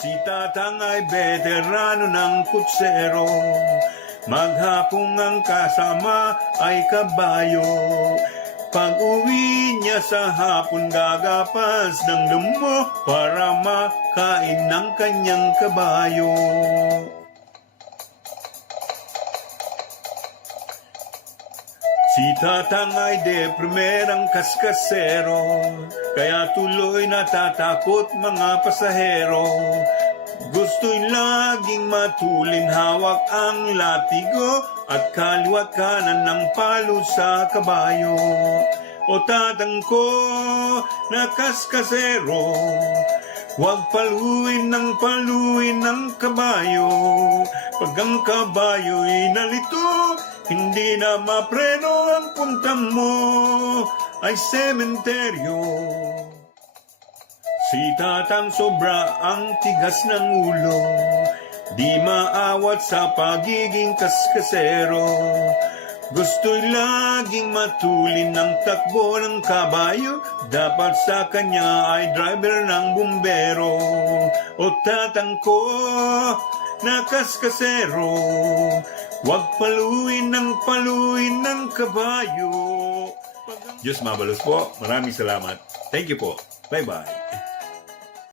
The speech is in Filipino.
Si Tatang ay veterano ng kutsero, maghapong ang kasama ay kabayo. Pag-uwi niya sa hapon gagapas ng lumo para makain ng kanyang kabayo. Si Tatang ay deprimerang kaskasero, kaya tuloy natatakot mga pasahero. Gusto'y laging matulin, hawak ang latigo at kaliwat kanan ng palo sa kabayo. O Tatang ko na kaskasero, huwag paluin ng kabayo. Pag ang kabayo'y nalito, hindi na mapreno, ang punta mo ay sementeryo. Si Tatang sobra ang tigas ng ulo, di maawat sa pagiging kaskasero. Gusto'y laging matulin ng takbo ng kabayo, dapat sa kanya ay driver ng bumbero. O Tatang ko na kaskasero, huwag paluin ng kabayo. Diyos mabalos po. Maraming salamat. Thank you po. Bye-bye.